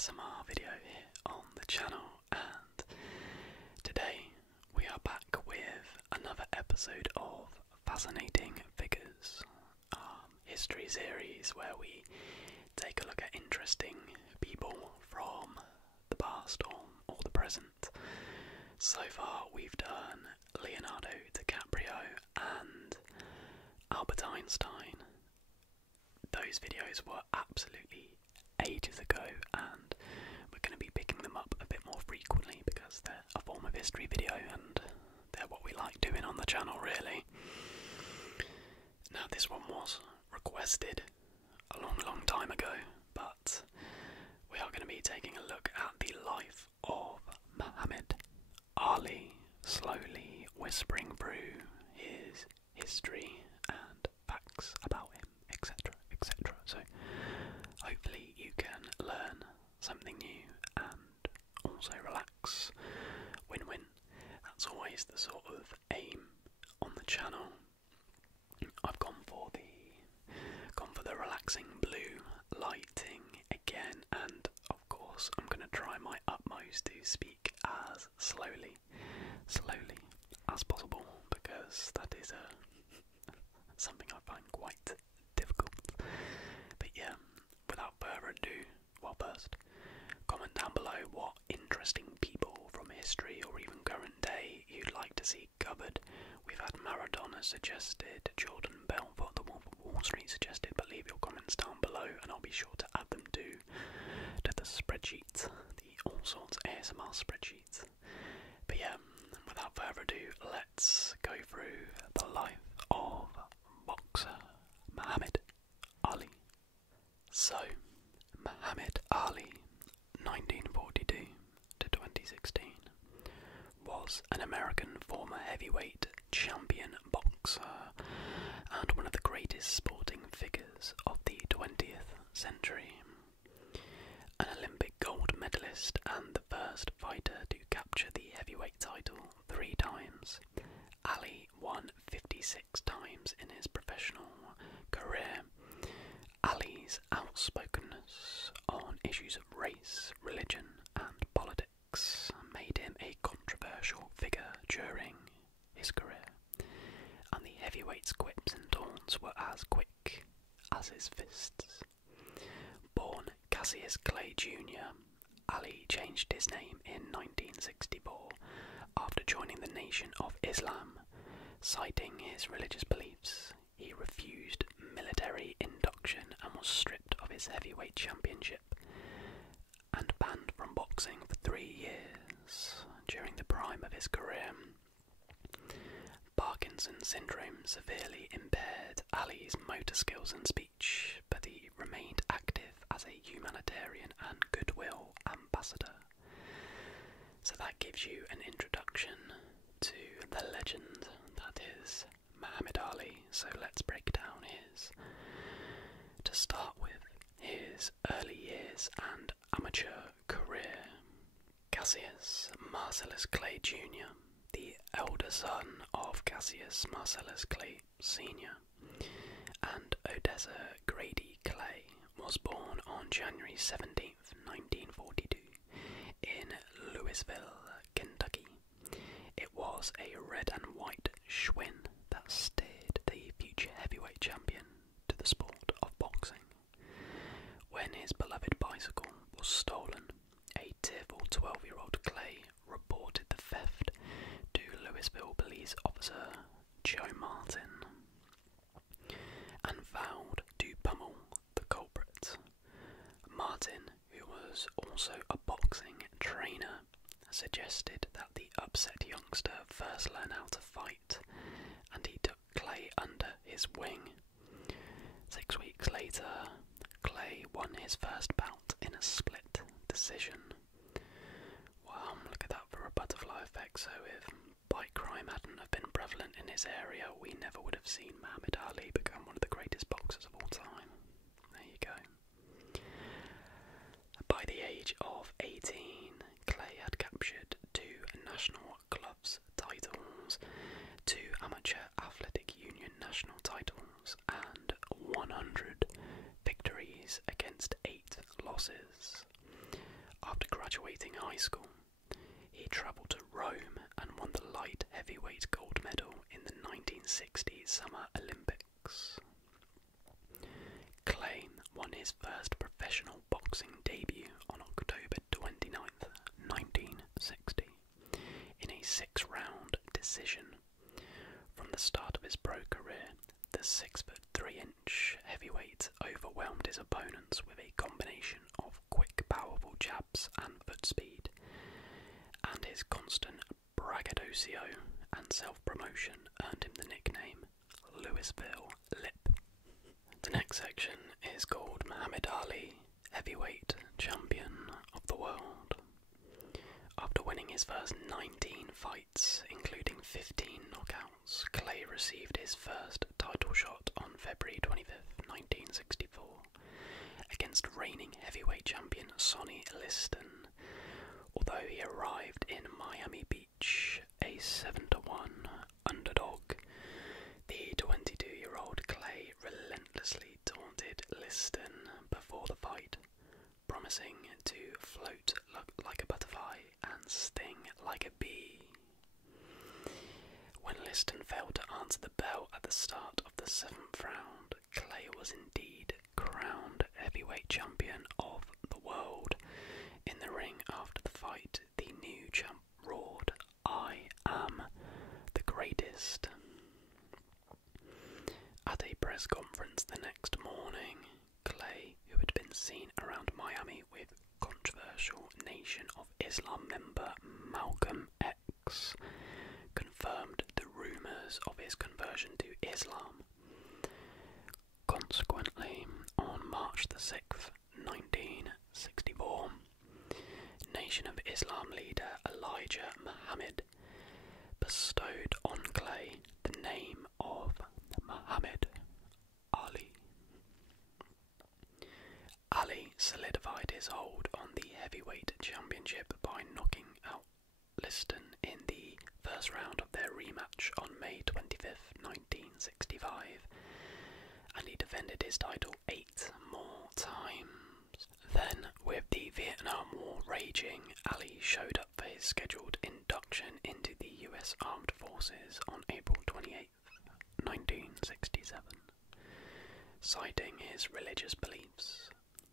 ASMR video here on the channel, and today we are back with another episode of Fascinating Figures, history series where we take a look at interesting people from the past or the present. So far we've done Leonardo DiCaprio and Albert Einstein. Those videos were absolutely ages ago, and we're going to be picking them up a bit more frequently because they're a form of history video and they're what we like doing on the channel, really. Now, this one was requested a long time ago, but we are going to be taking a look at the life of Muhammad Ali, slowly whispering through his history and facts about him, etc, etc. So hopefully you can learn something new and also relax. Win-win. That's always the sort of aim on the channel. I've gone for the relaxing blue lighting again, and of course I'm going to try my utmost to speak as slowly as possible, because that is something I find quite difficult. But yeah, without further ado, well, first, comment down below what interesting people from history or even current day you'd like to see covered. We've had Maradona suggested, Jordan Belfort, the Wolf of Wall Street suggested, but leave your comments down below and I'll be sure to add them to the spreadsheet, the all sorts ASMR spreadsheet. But yeah, without further ado, let's go through the life of boxer Muhammad Ali. So, Muhammad Ali, 1942 to 2016, was an American former heavyweight champion boxer and one of the greatest sporting figures of the 20th century. An Olympic gold medalist and the first fighter to capture the heavyweight title 3 times, Ali won 56 times in his professional career. Ali's outspokenness on issues of race, religion and politics made him a controversial figure during his career, and the heavyweight's quips and taunts were as quick as his fists. Born Cassius Clay Jr., Ali changed his name in 1964 after joining the Nation of Islam. Citing his religious beliefs, he refused military induction and was stripped of his heavyweight championship and banned from boxing for 3 years. During the prime of his career, Parkinson's syndrome severely impaired Ali's motor skills and speech, but he remained active as a humanitarian and goodwill ambassador. So that gives you an introduction to the legend that is Muhammad Ali. So let's break down to start with, his early years and amateur career. Cassius Marcellus Clay Jr., the elder son of Cassius Marcellus Clay Sr. and Odessa Grady Clay, was born on January 17th, 1942, in Louisville, Kentucky. It was a red and white Schwinn that steered the future heavyweight champion to the sport of boxing. When his beloved bicycle was stolen, a tearful 12-year-old Clay reported the theft to Louisville police officer Joe Martin and vowed to pummel the culprit. Martin, who was also a boxing trainer, suggested that the upset youngster first learn how to fight, and he took Clay under his wing. 6 weeks later, Clay won his first bout in a split decision. Wow, look at that for a butterfly effect. So if bike crime hadn't have been prevalent in his area, we never would have seen Muhammad Ali become one of the greatest boxers of all time. There you go. By the age of 18, Clay had captured 2 national gloves titles, 2 amateur athletic union national titles, and 100 victories against 8 losses. After graduating high school, he travelled to Rome and won the light heavyweight gold medal in the 1960 Summer Olympics. Clay won his first professional boxing debut on October 29th, 1960, in a 6-round decision. From the start of his pro career, the 6'3" heavyweight overwhelmed his opponents with a combination of quick, powerful jabs and foot speed, and his constant braggadocio and self-promotion earned him the nickname Louisville Lip. The next section is called Muhammad Ali, Heavyweight Champion of the World. After winning his first 19 fights, including 15 knockouts, Clay received his first title shot on February 25th, 1964, against reigning heavyweight champion Sonny Liston. Although he arrived in Miami Beach, a 7-1 underdog, the 22-year-old Clay relentlessly taunted Liston before the fight, promising to float like a butterfly and sting like a bee. When Liston failed to answer the bell at the start of the 7th round, Clay was indeed crowned heavyweight champion of the world. In the ring after the fight, the new champ roared, "I am the greatest." At a press conference the next morning, Clay, who had been seen around Miami with controversial Nation of Islam member Malcolm X, confirmed the rumours of his conversion to Islam. Consequently, on March the 6th, 1964, Nation of Islam leader Elijah Muhammad bestowed on Clay the name of Muhammad Ali. Ali solidified his hold on the heavyweight championship by knocking out Liston in the first round of their rematch on May 25th, 1965, and he defended his title 8 more times. Then, with the Vietnam War raging, Ali showed up for his scheduled induction into the US Armed Forces on April 28th, 1967. Citing his religious beliefs,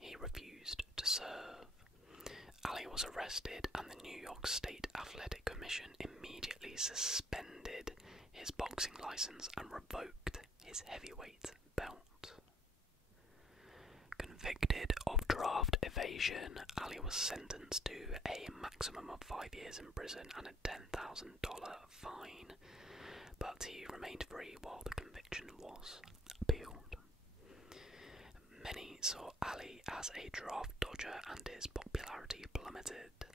he refused to serve. Ali was arrested, and the New York State Athletic Commission immediately suspended his boxing license and revoked his heavyweight belt. Convicted of draft evasion, Ali was sentenced to a maximum of 5 years in prison and a $10,000 fine, but he remained free while the conviction was appealed. Many saw Ali as a draft dodger, and his popularity plummeted.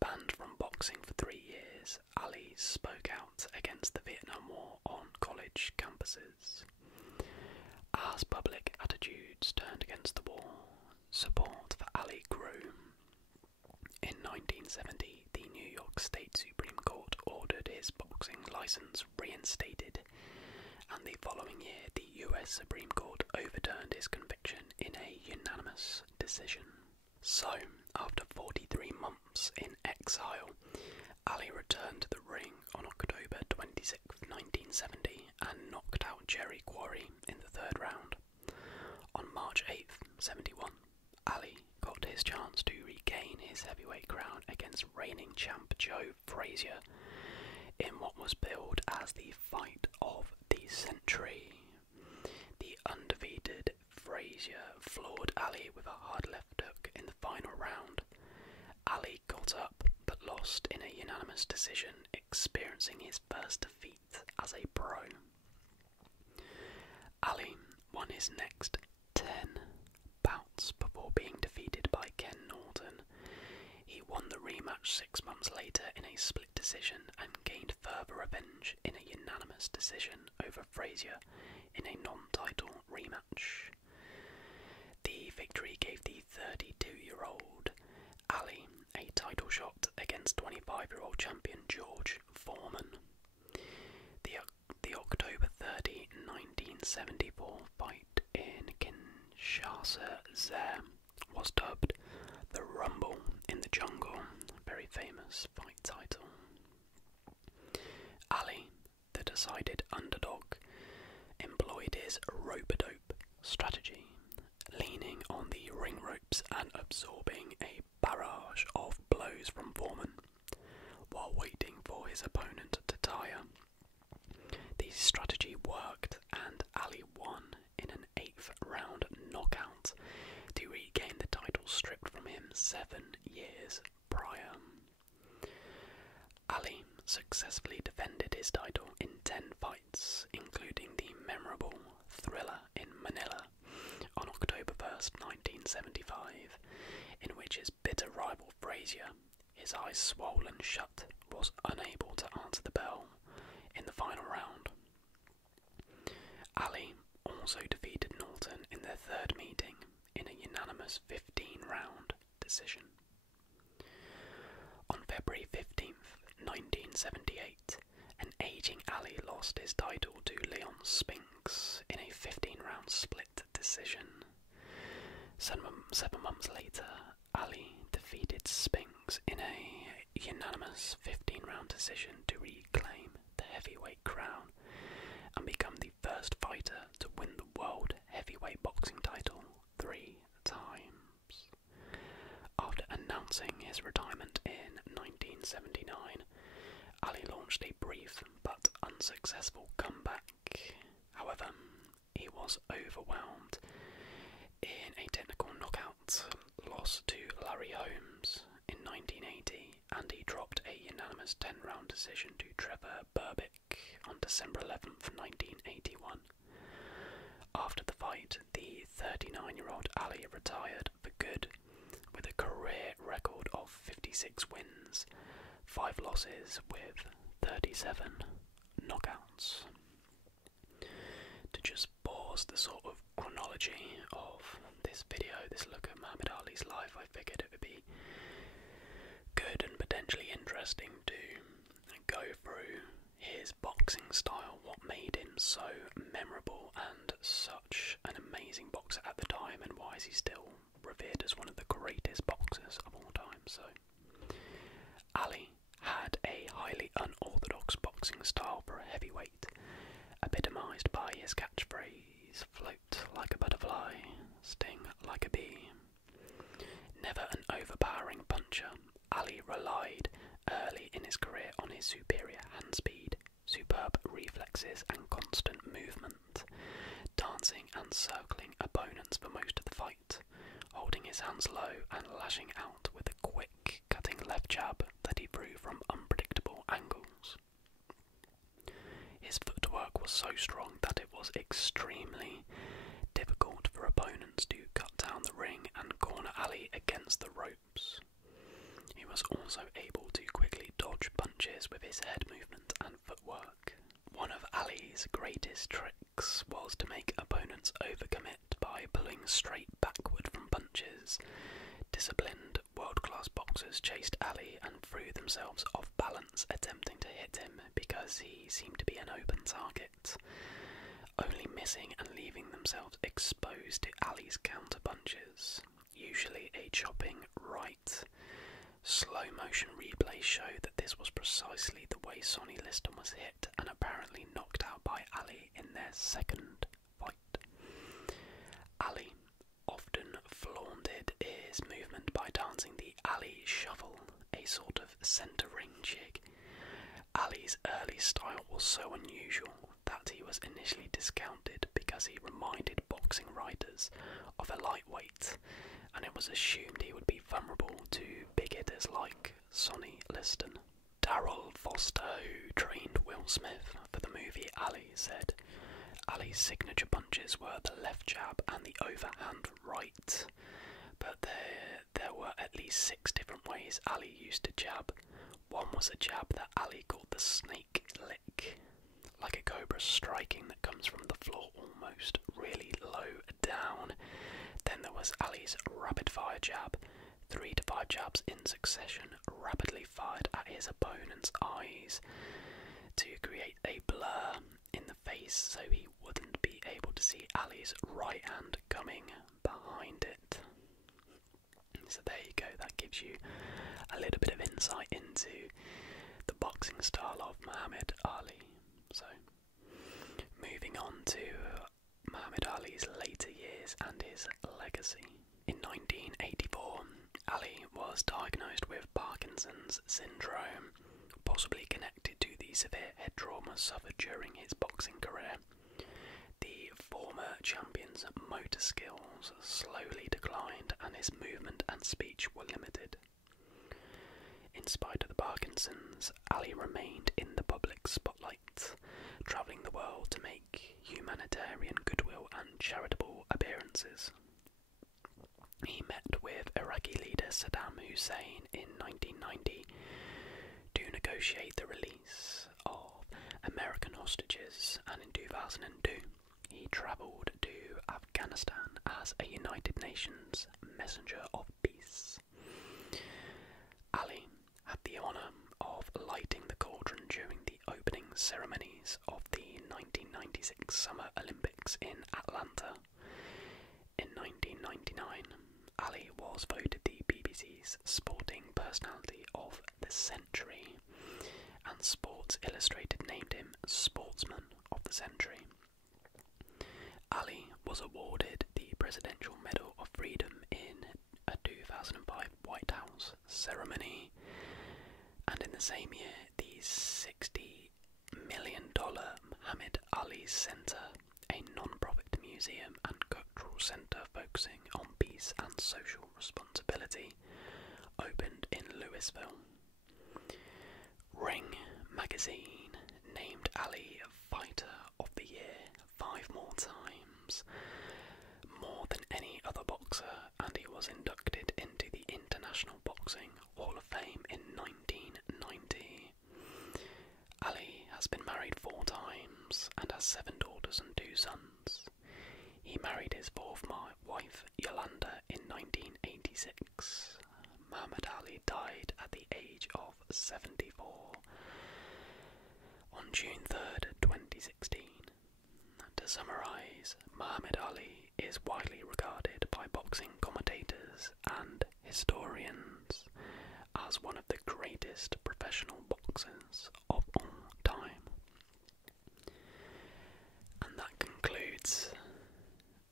Banned from boxing for 3 years, Ali spoke out against the Vietnam War on college campuses. As public attitudes turned against the war, support for Ali grew. In 1970, the New York State Supreme Court ordered his boxing license reinstated, and the following year the US Supreme Court overturned his conviction in a unanimous decision. So, after 43 months in exile, Ali returned to the ring on October 26, 1970, and knocked out Jerry Quarry in the 3rd round. On March 8, 71, Ali got his chance to regain his heavyweight crown against reigning champ Joe Frazier in what was billed as the fight of the century. The undefeated Frazier floored Ali with a hard left hook in the final round. Ali got up but lost in a unanimous decision, experiencing his first defeat as a pro. Ali won his next 10 bouts before being defeated by Ken Norton. He won the rematch 6 months later in a split decision and gained further revenge in a unanimous decision over Frazier in a non-title rematch. The victory gave the 32-year-old Ali a title shot against 25-year-old champion George Foreman. The October 30, 1974 fight in Kinshasa was dubbed the Rumble in the Jungle, very famous fight title. Ali, the decided underdog, employed his rope-a-dope strategy, leaning on the ring ropes and absorbing a barrage of blows from Foreman, while waiting for his opponent to tire. The strategy worked, and Ali won in an 8th round knockout to regain the title stripped from him 7 years prior. Ali successfully defended his title in 10 fights, including the memorable Thriller in Manila on October 1st, 1975, in which his bitter rival Frazier, his eyes swollen shut, was unable to answer the bell in the final round. Ali also defeated Norton in their 3rd meeting in a unanimous 15-round decision. On February 15th, 1978, an aging Ali lost his title to Leon Spinks in a 15-round split decision. 7 months later, Ali defeated Spinks in a unanimous 15-round decision to reclaim the heavyweight crown and become the first fighter to win the world heavyweight boxing title 3 times. After announcing his retirement in 1979, Ali launched a brief but unsuccessful comeback. However, he was overwhelmed in a technical knockout loss to Larry Holmes in 1980, and he dropped a unanimous 10-round decision to Trevor Berbick on December 11th, 1981. After the fight, the 39-year-old Ali retired for good with a career record of 56 wins, 5 losses with 37 knockouts. To just pause the sort of chronology of this video, this look at Muhammad Ali's life, I figured it would be good and potentially interesting to go through his boxing style, what made him so memorable and such an amazing boxer at the time, and why is he still revered as one of the greatest boxers of all time. So, Ali had a highly unorthodox boxing style for a heavyweight, epitomised by his catchphrase, float like a butterfly, sting like a bee. Never an overpowering puncher, Ali relied early in his career on his superior hand speed, superb reflexes and constant movement, dancing and circling opponents for most of the fight, holding his hands low and lashing out with a quick, cutting left jab that he threw from unpredictable angles. His footwork was so strong that it was extremely difficult for opponents to cut down the ring and corner Ali against the ropes. He was also able to quickly dodge punches with his head movement and footwork. One of Ali's greatest tricks was to make opponents overcommit by pulling straight backward from punches. Disciplined, world-class boxers chased Ali and threw themselves off balance attempting to hit him because he seemed to be an open target, only missing and leaving themselves exposed to Ali's counter punches, usually a chopping right. Slow motion replays show that this was precisely the way Sonny Liston was hit and apparently knocked out by Ali in their 2nd fight. Ali often flaunted his movement by dancing the Ali shuffle, a sort of centre ring jig. Ali's early style was so unusual that he was initially discounted because he reminded boxing writers of a lightweight, and it was assumed he would be vulnerable to big hitters like Sonny Liston. Darrell Foster, who trained Will Smith for the movie Ali, said Ali's signature punches were the left jab and the overhand right, but there were at least 6 different ways Ali used to jab. One was a jab that Ali called the snake lick, like a cobra striking that comes from the floor almost really low down. Then there was Ali's rapid-fire jab, 3 to 5 jabs in succession, rapidly fired at his opponent's eyes to create a blur in the face so he wouldn't be able to see Ali's right hand coming behind it. So there you go, that gives you a little bit of insight into the boxing style of Muhammad Ali. So, moving on to Muhammad Ali's later years and his legacy. In 1984, Ali was diagnosed with Parkinson's syndrome, possibly connected to the severe head trauma suffered during his boxing career. The former champion's motor skills slowly declined and his movement and speech were limited. In spite of the Parkinson's, Ali remained in the public spotlight, travelling the world to make humanitarian goodwill and charitable appearances. He met with Iraqi leader Saddam Hussein in 1990 to negotiate the release of American hostages, and in 2002 he travelled to Afghanistan as a United Nations messenger of peace. Ali had the honour of lighting the cauldron during the opening ceremonies of the 1996 Summer Olympics in Atlanta. In 1999, Ali was voted the BBC's Sporting Personality of the Century, and Sports Illustrated named him Sportsman of the Century. Ali was awarded the Presidential Medal of Freedom in a 2005 White House ceremony, and in the same year the $60 million Muhammad Ali Center, a non-profit museum and cultural center focusing on peace and social responsibility, opened in Louisville. Ring magazine named Ali Fighter of the Year 5 more times, more than any other boxer, and he was inducted into the International Boxing Hall of Fame in 1990. Ali has been married 4 times and has 7 daughters and 2 sons. He married his 4th wife, Yolanda, in 1986. Muhammad Ali died at the age of 74 on June 3rd, 2016. To summarise, Muhammad Ali is widely regarded by boxing commentators and historians as one of the greatest professional boxers of all time. And that concludes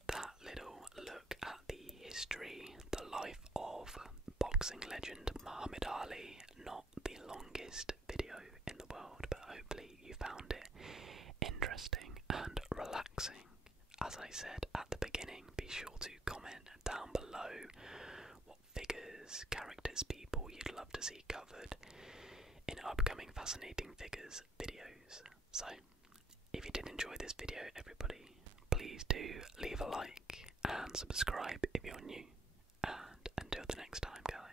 that little look at the history, the life of boxing legend Muhammad Ali. Not the longest video in the world, but hopefully you found it interesting and relaxing. As I said at the beginning, be sure to comment down below what figures, characters, people you'd love to see covered in upcoming Fascinating Figures videos. So, if you did enjoy this video, everybody, please do leave a like and subscribe if you're new. And until the next time, guys.